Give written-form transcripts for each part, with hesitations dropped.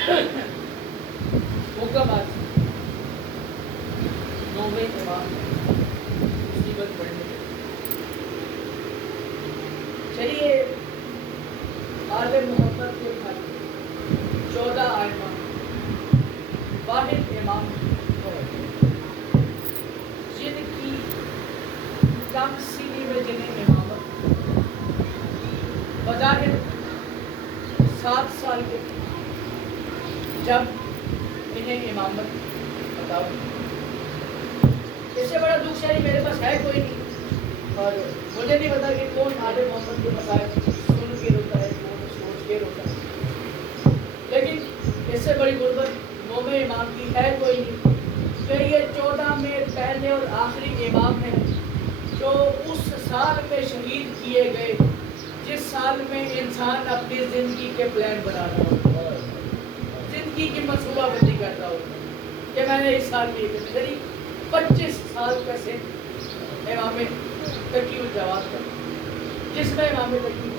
حکم آج 9ویں امام مصیبت پڑھنے کے چلیے آل محمد کے گھر 14 آئمہ واحد امام جن کی کم سینی میں جنہیں امامت بظاہر 7 سال کے جب انہیں امامت بتاؤ اس سے بڑا دکھ شاید میرے پاس ہے کوئی نہیں، اور مجھے نہیں پتا کہ کون آل محمد کے مسائل سن کے روتا ہے، کون سوچ کے روتا ہے، لیکن اس سے بڑی غربت 9ویں امام کی ہے کوئی نہیں کہ یہ 14 میں پہلے اور آخری امام ہیں جو اس سال میں شہید کیے گئے جس سال میں انسان اپنی زندگی کے پلان بنا رہا ہو، زندگی کی منصوبہ بندی کر رہا ہو کہ میں نے اس سال یہ کرنا، 25 سال کا سے امام تقی الجواد کا، جس میں امام تقی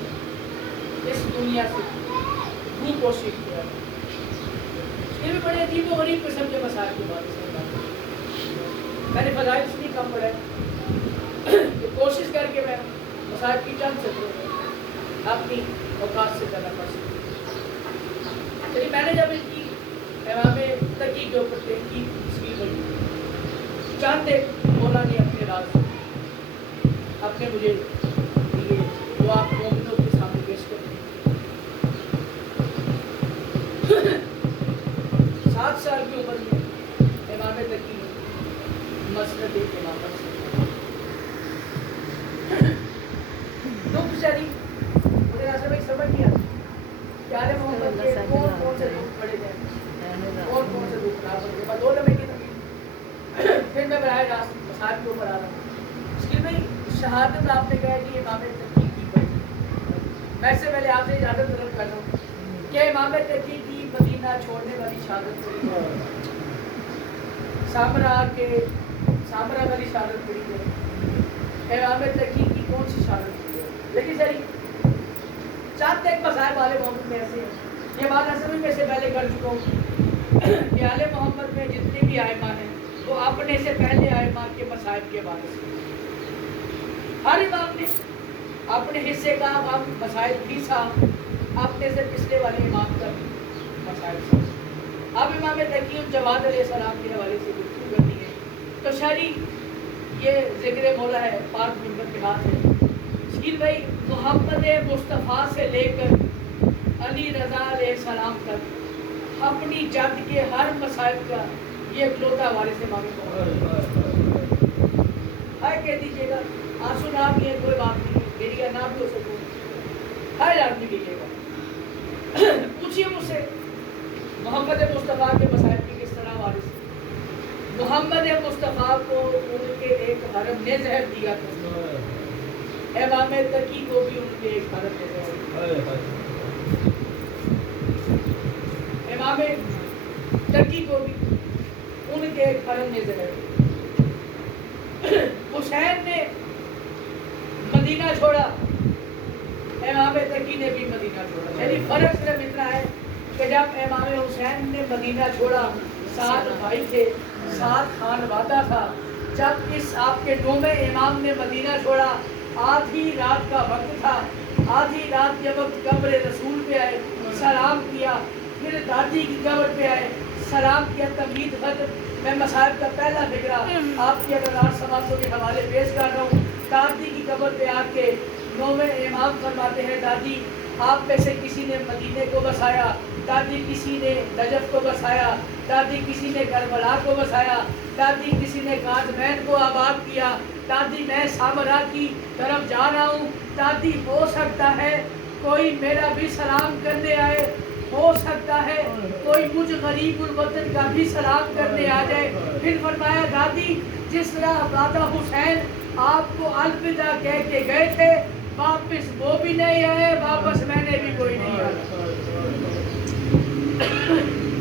اس دنیا سے روح کوشش کیا، یہ بھی بڑے عجیب و غریب قسم کے مسائل کی بات ہے۔ میں نے فضائل اس لیے کم پڑھا کہ کوشش کر کے میں مسائل کی چند سطروں میں اپنی اوقات سے زیادہ پڑھ سکوں۔ لیکن میں نے جب ان کی امام تقی کے اوپر تحقیق تسکیل بڑھی، چند ایک مولا نے اپنے راز اپنے مجھے دیے جو آپ مومنوں کے سامنے پیش کرتے ہیں۔ 7 سال کی عمر میں امام تقی مسند امامت سے دکھ شری مجھے راستہ میں سمجھ نہیں آتا کہ آل محمد کے کون کون سے دکھ پڑے گئے، کون کون سے دکھ خراب ہوتے ہیں، 2 لمحے کی تقریب پھر میں براہ راست مسائل کے اوپر آ رہا ہوں۔ اس کے میں شہادت آپ نے کہا کہ امام تقی کی پڑھی، میں سے پہلے آپ سے اجازت طلب کر رہا ہوں کہ امام تقی کی مدینہ چھوڑنے والی شہادت پڑھی ہے، سامرا والی شہادت پڑھی ہے، امام تقی کی کون سی شہادت پڑھی ہے؟ لیکن سر چند ایک مسائل والے محمد میں ایسے ہیں، یہ بات اصل میں سے پہلے کر چکا ہوں کہ آل محمد میں جتنے بھی آئمہ ہیں وہ اپنے سے پہلے آئمہ کے مسائل کے بارے سے ہر امام نے اپنے حصے کا ہم مسائل بھی تھا، اپنے سے پچھلے والے امام کا بھی مسائل تھا۔ اب امام تقی الجواد علیہ السلام کے حوالے سے گفتگو کرنی ہے تو شاعری یہ ذکر مولا ہے، پاک منبر کے ہاتھ ہے شکیل بھائی، محمد مصطفیٰ سے لے کر علی رضا علیہ السلام تک اپنی جد کے ہر مسائل کا یہ اکلوتا وارث امام محمد ہے۔ کہہ دیجیے گا آنسو نہ بھی ہے کوئی بات نہیں، میری نہ بھی ہو سکوں، ہر آدمی کہیے گا پوچھیے مجھ سے محمد مصطفیٰ کے مسائل کی کس طرح وارث؟ محمد مصطفیٰ کو ان کے ایک حرم نے زہر دیا تھا، امام تقی کو بھی ان کے ایک حرم نے زہر دیا، امام تقی کو بھی ان کے ایک حرم نے زہر دیا۔ حسین نے مدینہ چھوڑا، امام تقی نے بھی مدینہ چھوڑا، یعنی فرق صرف اتنا ہے کہ جب امام حسین نے مدینہ چھوڑا 7 بھائی تھے، 7 خانوادہ تھا، جب اس آپ کے 9ویں امام نے مدینہ چھوڑا آدھی رات کا وقت تھا، آدھی رات کے وقت قبر رسول پہ آئے، سلام کیا، پھر دادی کی قبر پہ آئے، سلام کیا، تمہید ختم۔ میں مسائل کا پہلا فکرہ آپ کی اگر سماعتوں کے حوالے پیش کر رہا ہوں۔ دادی کی قبر پہ آ کے 9ویں امام فرماتے ہیں دادی آپ میں سے کسی نے مدینے کو بسایا، دادی کسی نے نجف کو بسایا، دادی کسی نے کربلا کو بسایا، دادی کسی نے قازمین کو آباد کیا، دادی میں سامرا کی طرف جا رہا ہوں، دادی ہو سکتا ہے کوئی میرا بھی سلام کرنے آئے، ہو سکتا ہے کوئی مجھ غریب الوطن کا بھی سلام کرنے آ جائے۔ پھر فرمایا دادی جس طرح دادا حسین آپ کو الوداع کہہ کے گئے تھے واپس وہ بھی نہیں آئے، واپس میں نے بھی کوئی نہیں آیا۔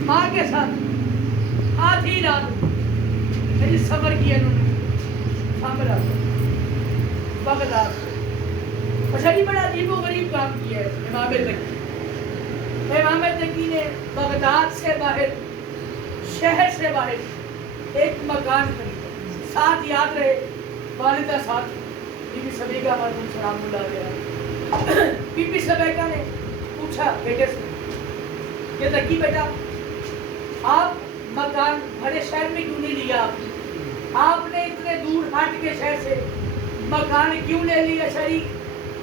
ماں کے ساتھ آدھی رات میری صبر کیا انہوں نے سامرا بغداد، اچھا نہیں بڑا عجیب و غریب کام کیا ہے امام تقی۔ امام تقی نے بغداد سے باہر، شہر سے باہر ایک مکان خریدا، ساتھ یاد رہے والدہ ساتھ بی بی سبیکہ مرحوم سلام اللہ علیہ۔ بی بی سبیکہ نے پوچھا بیٹے سے کہ تقی بیٹا آپ مکان بڑے شہر میں کیوں نہیں لیا، آپ نے اتنے دور ہٹ کے شہر سے مکان کیوں لے لیا؟ شریک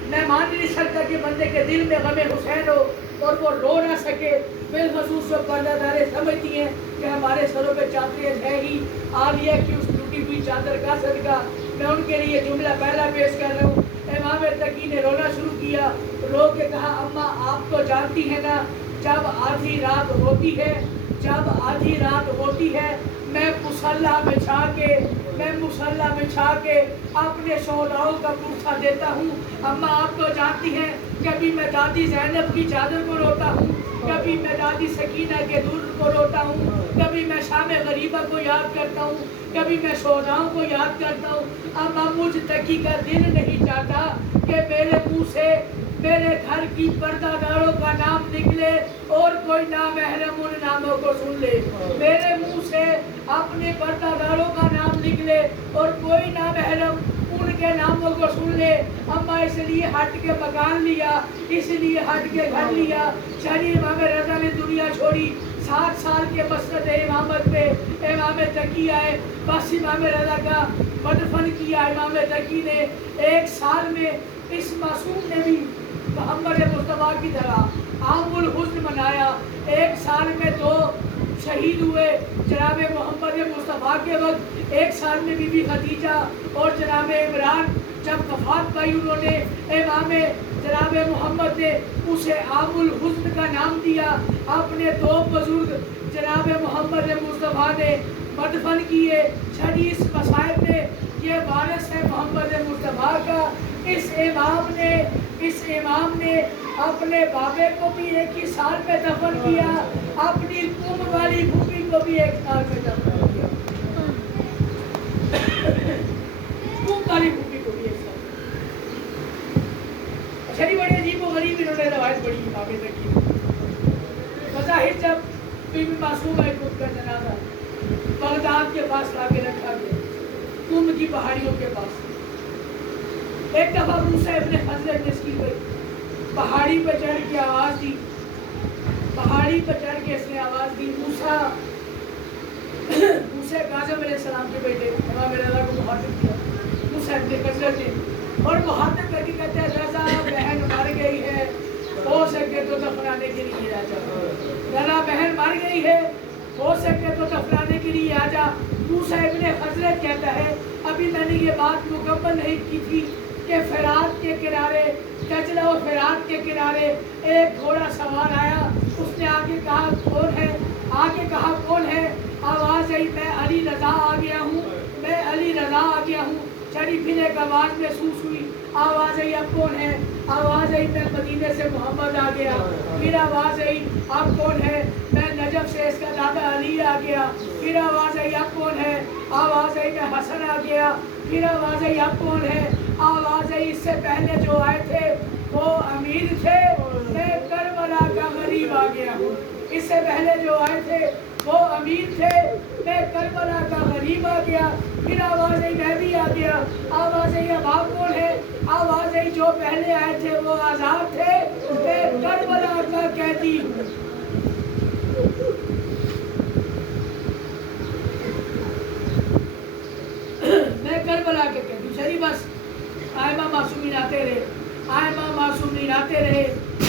میں مان نہیں سکتا کہ بندے کے دل میں غم حسین ہو اور وہ رو نہ سکے۔ بالخصوص جو پردہ داریں سمجھتی ہیں کہ ہمارے سروں پہ چادر ہے ہی عالیہ کی اس ٹوٹی ہوئی چادر کا صدقہ، میں ان کے لیے جملہ پہلا پیش کر رہا ہوں۔ امام تقی نے رونا شروع کیا، رو کے کہا اماں آپ تو جانتی ہیں نا، جب آدھی رات ہوتی ہے، جب آدھی رات ہوتی ہے میں مصلی بچھا کے اپنے شہداؤں کا پرسہ دیتا ہوں۔ اماں آپ تو جانتی ہیں کبھی میں دادی زینب کی چادر کو روتا ہوں، کبھی میں دادی سکینہ کے درد کو روتا ہوں، کبھی میں شام غریبہ کو یاد کرتا ہوں، کبھی میں شہداؤں کو یاد کرتا ہوں۔ اماں مجھ تقی کا دل نہیں چاہتا کہ میرے منہ سے میرے گھر کی پردہ داروں کا نام نکلے اور کوئی نامحرم ان ناموں کو سن لے، میرے منہ سے اپنے پردہ داروں کا نام نکلے اور کوئی نامحرم ان کے ناموں کو سن لے۔ اماں اس لیے ہٹ کے مکان لیا، اس لیے ہٹ کے گھر لیا۔ شہری امام رضا نے دنیا چھوڑی، 7 سال کے مسند امامت پہ امام تقی آئے، بس امام رضا کا مدفن کیا امام تقی نے۔ 1 سال میں اس معصوم نے بھی محمد مصطفیٰ کی طرح عام الحزن منایا۔ 1 سال میں 2 شہید ہوئے جناب محمد مصطفیٰ کے وقت، 1 سال میں بی بی خدیجہ اور جناب عمران جب وفات پائی انہوں نے امام جناب محمد نے اسے عام الحزن کا نام دیا۔ اپنے 2 بزرگ جناب محمد مصطفیٰ نے مدفن کیے۔ حدیث مصائب میں یہ وارث ہے محمد مصطفیٰ کا۔ اس امام نے اپنے بابے کو بھی 1 ہی سال پہ دفن کیا، اپنی کم والی پھوپھی کو بھی 1 سال پہ دفن کیا، کم والی پھوپھی کو بھی 1 سال۔ اچھا بڑے عجیب و غریب انہوں نے روایت پڑھی امام تقی کی۔ بظاہر جب بی بی معصومہ خود کا جنازہ بغداد کے پاس لا کے رکھا گیا، کم کی پہاڑیوں کے پاس، ایک دفعہ موسیٰ ابن خضر جس کی پہاڑی پہ چڑھ کے آواز دی، پہاڑی پہ چڑھ کے اس نے آواز دی، موسیٰ کاظم علیہ السلام کے بیٹے امام رضا کو مخاطب کیا موسیٰ ابن خضر نے، اور مخاطب کر کے کہتے ہیں رضا بہن مر گئی ہے، ہو سکے تو دفنانے کے لیے آ جا، رضا بہن مر گئی ہے، ہو سکے تو دفنانے کے لیے آ جا۔ موسیٰ ابن خضر کہتا ہے ابھی میں نے یہ بات مکمل نہیں کی تھی کہ فرات کے کنارے، دجلہ و فرات کے کنارے ایک گھوڑا سوار آیا، اس نے آگے کہا کون ہے، آگے کہا کون ہے، آواز آئی میں علی رضا آ گیا ہوں، میں علی رضا آ گیا ہوں۔ چڑی پھر ایک آواز محسوس ہوئی، آواز آئی اب کون ہے، آواز آئی میں مدینے سے محمد آ گیا، پھر آواز آئی اب کون ہے، میں نجف سے اس کا دادا علی آ گیا، پھر آواز آئی اب کون ہے، آواز آئی میں حسن آ گیا، پھر آواز آئی اب کون ہے، آواز آئی اس سے پہلے جو آئے تھے وہ امیر تھے، میں کربلا کا غریب آ گیا ہوں، اس سے پہلے جو آئے تھے وہ امیر تھے، میں کربلا کا غریب آ گیا، پھر آواز آئی میں بھی آ گیا، آواز آئی اب آپ کون ہے، آواز آئی جو پہلے آئے تھے وہ آزاد تھے، میں کربلا کا قیدی ہوں۔ میں کربلا کے قیدی، چلی بس آئمہ معصومین آتے رہے، آئمہ معصومین آتے رہے،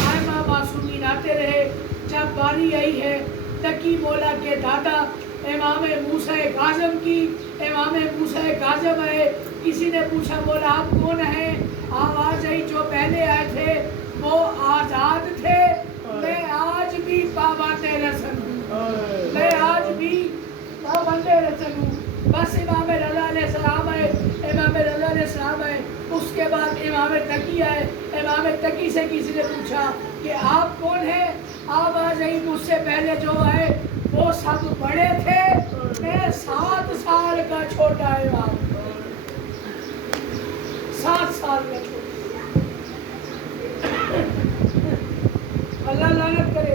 آئمہ معصومین آتے رہے۔ جب باری آئی ہے تقی مولا کے دادا امام موسیٰ کاظم کی، امام موسیٰ کاظم آئے، کسی نے پوچھا مولا آپ کون ہیں، آواز آئی جو پہلے آئے تھے وہ آزاد تھے، میں آج بھی پابند رسن ہوں، میں آج بھی پابند رسن ہوں۔ بس امام رضا علیہ السلام آئے، امام رضا علیہ السلام آئے، اس کے بعد امام تقی آئے، امام تقی سے کسی نے پوچھا کہ آپ کون ہیں، آواز آئی مجھ سے پہلے جو آئے وہ سب بڑے تھے، میں 7 سال کا چھوٹا امام، 7 سال کا چھوٹا۔ اللہ لعنت کرے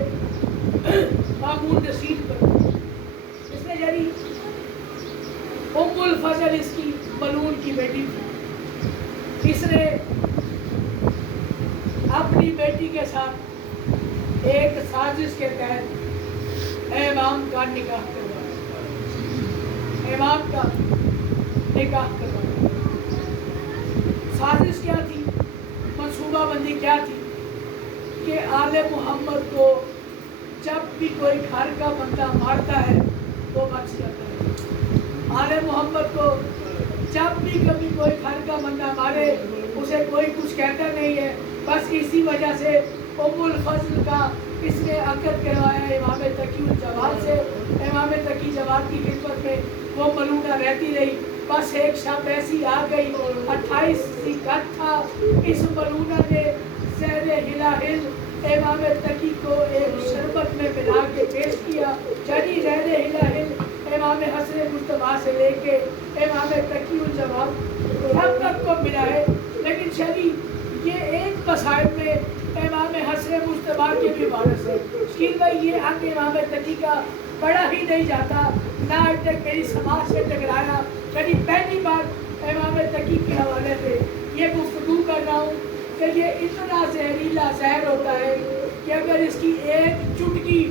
آنچل اس کی ملعون کی بیٹی تھی. اس نے اپنی بیٹی کے ساتھ ایک سازش کے تحت امام کا نکاح کروایا. امام کا نکاح کروایا. سازش کیا تھی؟ منصوبہ بندی کیا تھی؟ کہ آل محمد کو جب بھی کوئی گھر کا بندہ مارتا ہے وہ بچ جاتا ہے. آل محمد کو جب بھی کبھی کوئی گھر کا بندہ مارے اسے کوئی کچھ کہتا نہیں ہے. بس اسی وجہ سے ام الفضل کا اس نے عقد کروایا امام تقی الجواد سے. امام تقی جواد کی خدمت میں وہ ملونہ رہتی رہی. بس ایک شب ایسی آ گئی 28 ذی القعدہ تھا. اس ملونہ نے زہر ہلاہل امام تقی کو ایک شربت میں ملا کے پیش کیا. چلی زہر ہلاہل امام حسن مصطفیٰ سے لے کے امام تقی الجواد سب تک کو ملا ہے. لیکن چلی یہ ایک مسائل میں امام حسن مصطفیٰ کے بھی وارث ہے. شکیل بھائی یہ حق امام تقی کا پڑھا ہی نہیں جاتا. نہ آج تک میری سماج سے ٹکرایا. چلی پہلی بار امام تقی کے حوالے سے یہ گفتگو کر رہا ہوں کہ یہ اتنا زہریلا زہر ہوتا ہے کہ اگر اس کی ایک چٹکی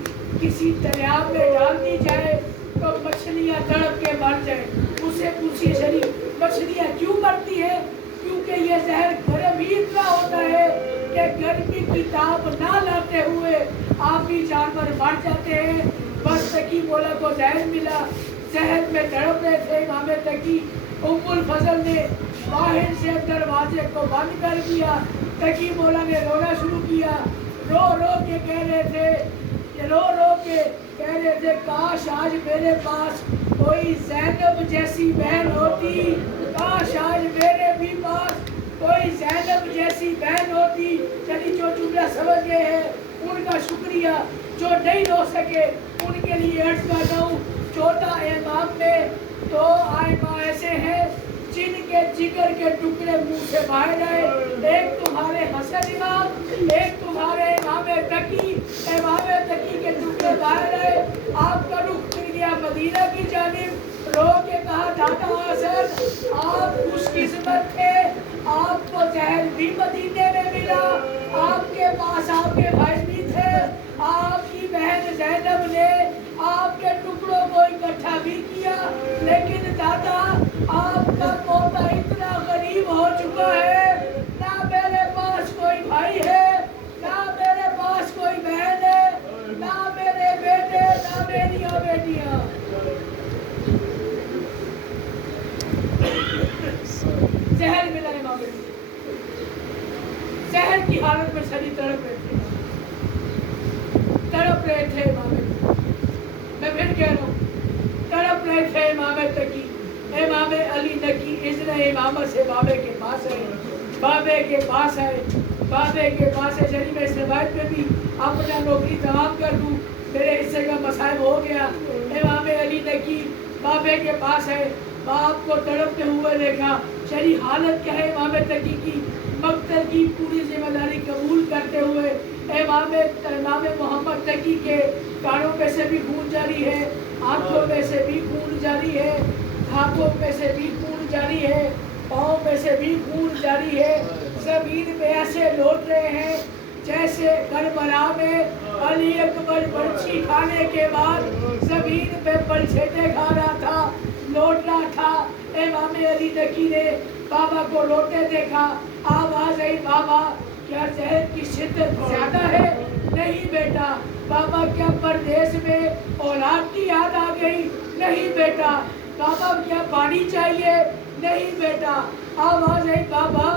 کسی دریا میں ڈال دی جائے تو مچھلیاں تڑپ کے مر جائیں. اس سے پوچھیے شریف مچھلیاں کیوں مرتی ہیں؟ کیونکہ یہ زہر گرم ہی اتنا ہوتا ہے کہ گرمی کی تاب نہ لاتے ہوئے آپ بھی جانور مر جاتے ہیں. بس تقی مولا کو زہر ملا. زہر میں تڑپ رہے تھے امام تقی. ام الفضل نے باہر سے دروازے کو بند کر دیا. تقی مولا نے رونا شروع کیا. رو رو کے کہہ رہے تھے کاش آج میرے پاس کوئی زینب جیسی بہن ہوتی. کاش آج میرے بھی پاس کوئی زینب جیسی بہن ہوتی. چلی جو جملہ سمجھ گئے ہیں ان کا شکریہ. جو نہیں رو سکے ان کے لیے عرض کرتا ہوں 14 امام میں 2 ائمہ ایسے ہیں جن کے جگر کے ٹکڑے منہ سے باہر آئے. ایک تمہارے حسن امام، ایک تمہارے امام تقی. امام تقی کے ٹکڑے باہر آئے. آپ کا رخ پھر گیا مدینہ کی جانب. رو کے کہا دادا حسن آپ خوش قسمت تھے. آپ کو زہر بھی مدینے میں ملا. آپ کے پاس آپ کے بھائی بھی تھے. آپ کی بہن زینب نے آپ کے ٹکڑوں کو اکٹھا بھی کیا. لیکن دادا آپ کا پوتا اتنا غریب ہو چکا ہے. نہ میرے پاس کوئی بھائی ہے، نہ میرے پاس کوئی بہن ہے، نہ میرے بیٹے، نہ میریاں بیٹیاں. زہر ملا امام تقی. زہر کی حالت میں شدید تڑپ رہے تھے امام تقی. میں پھر کہہ رہا ہوں تڑپ رہے تھے امام تقی. امام علی نقی اذن امامت سے بابے کے پاس ہے. بابے کے پاس ہے. بابے کے پاس ہے. چلیے میں اس روایت میں بھی اپنا نوکری تمام کر دوں. میرے حصے کا مصائب ہو گیا. امام علی نقی بابے کے پاس ہے. باپ کو تڑپتے ہوئے دیکھا. چلی حالت کیا ہے امام تقی کی؟ مقتل کی پوری ذمہ داری قبول کرتے ہوئے امام محمد تقی کے کانوں میں سے بھی خون جاری ہے، آنکھوں میں سے بھی خون جاری ہے، ہاتھوں میں سے بھی خون جاری ہے، پاؤں میں سے بھی خون جاری ہے. زمین پہ ایسے لوٹ رہے ہیں جیسے کربلا میں علی اکبر برچھی کھانے کے بعد زمین پہ پلچھیٹے کھا رہا تھا، لوٹ رہا تھا. امام علی نقی نے بابا کو لوٹے دیکھا. آواز آئی بابا کیا زہر کی شدت زیادہ ہے؟ نہیں بیٹا. بابا کیا پردیس میں اولاد کی یاد آ گئی؟ نہیں بیٹا. بابا کیا پانی چاہیے؟ نہیں بیٹا. آواز آئی بابا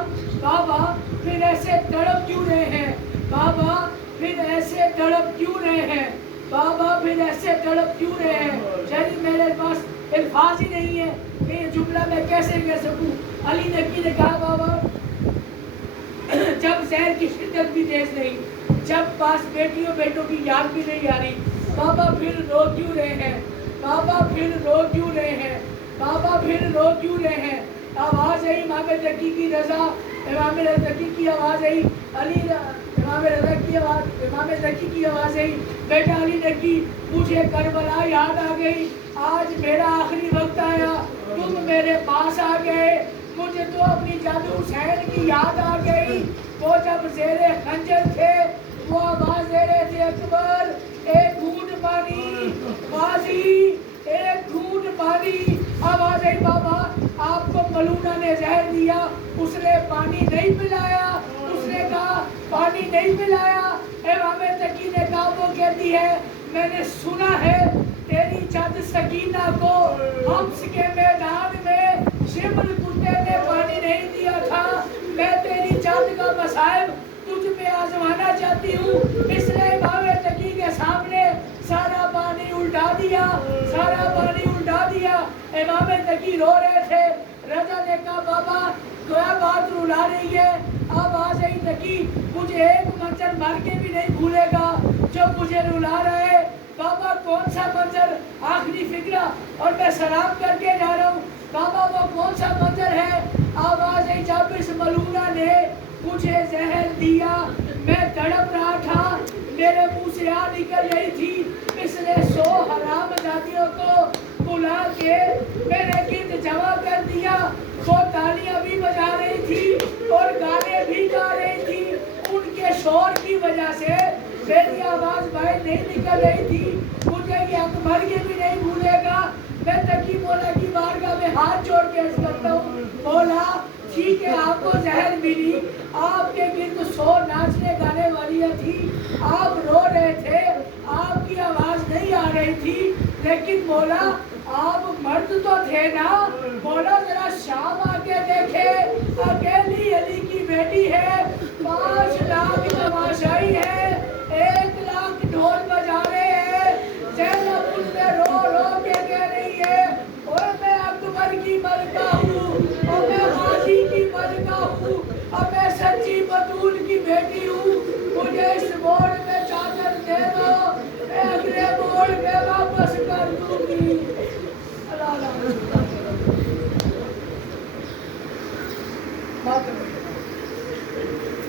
پھر ایسے تڑپ کیوں رہے ہیں؟ بابا پھر ایسے تڑپ کیوں رہے ہیں؟ بابا پھر ایسے تڑپ کیوں رہے ہیں؟ چلیے میرے پاس الفاظ ہی نہیں ہے کہ یہ جملہ میں کیسے کہہ سکوں. علی نقی نے کہا بابا جب زہر کی شدت بھی تیز نہیں، جب پاس بیٹیوں بیٹوں کی یاد بھی نہیں آ رہی، بابا پھر رو کیوں رہے ہیں؟ بابا پھر رو کیوں رہے ہیں؟ بابا پھر رو کیوں رہے ہیں؟ آواز آئی امام تقی کی رضا. امام تقی کی آواز آئی. امام تقی کی آواز آئی بیٹا علی نقی مجھے کربلا یاد آ گئی. آج میرا آخری وقت آیا. تم میرے پاس آ گئے، مجھے تو اپنی جادو حسین کی یاد آ گئی، وہ جب زیر خنجر تھے وہ آواز دے رہے تھے اکبر ایک گھونٹ پانی، غازی ایک گھونٹ پانی۔ آواز آئی بابا آپ کو ملونہ نے زہر دیا، اس نے پانی نہیں پلایا، اس نے کہا پانی نہیں پلایا۔ امام تقی نے کہا وہ کہتی ہے میں نے سنا ہے تیری چند سکینہ کو حمص کے میدان میں شمر کتے نے پانی نہیں دیا تھا، میں تیری چند کا مصائب تجھ پہ آزمانا چاہتی ہوں، اس نے امام تقی کے سامنے سارا پانی الٹا دیا، سارا پانی الٹا دیا۔ امام تقی رو رہے تھے، رضا نے کہا بابا کیا بات رلا رہی ہے؟ آواز آئی تقی مجھے ایک منظر مر کے بھی نہیں بھولے گا جو مجھے رلا رہا ہے۔ بابا کون سا منظر؟ آخری فکرہ، اور میں سلام کر کے جا رہا ہوں، بابا وہ کون سا منظر ہے؟ آواز آئی جب اس ملونہ نے مجھے زہر دیا میں تڑپ رہا تھا، میرے منہ سے آ نکل رہی تھی، اس نے 100 حرام زادیوں کو بلا کے میرے گرد جمع کر دیا، وہ تالیاں بھی بجا رہی تھی اور گانے بھی گا رہی تھی، ان کے شور کی وجہ سے میری آواز باہر نہیں نکل رہی تھی، مجھے یہ اکبر کے بھی نہیں بھولے گا۔ میں تقی مولا کی بارگاہ میں ہاتھ جوڑ کے عرض کرتا ہوں مولا ٹھیک ہے آپ کو زہر ملی، آپ کے گرد 100 ناچنے گانے والیاں تھی، آپ رو رہے تھے، آپ کی آواز نہیں آ رہی تھی، لیکن مولا آپ مرد تو تھے نا، مولا ذرا شام آ کے دیکھے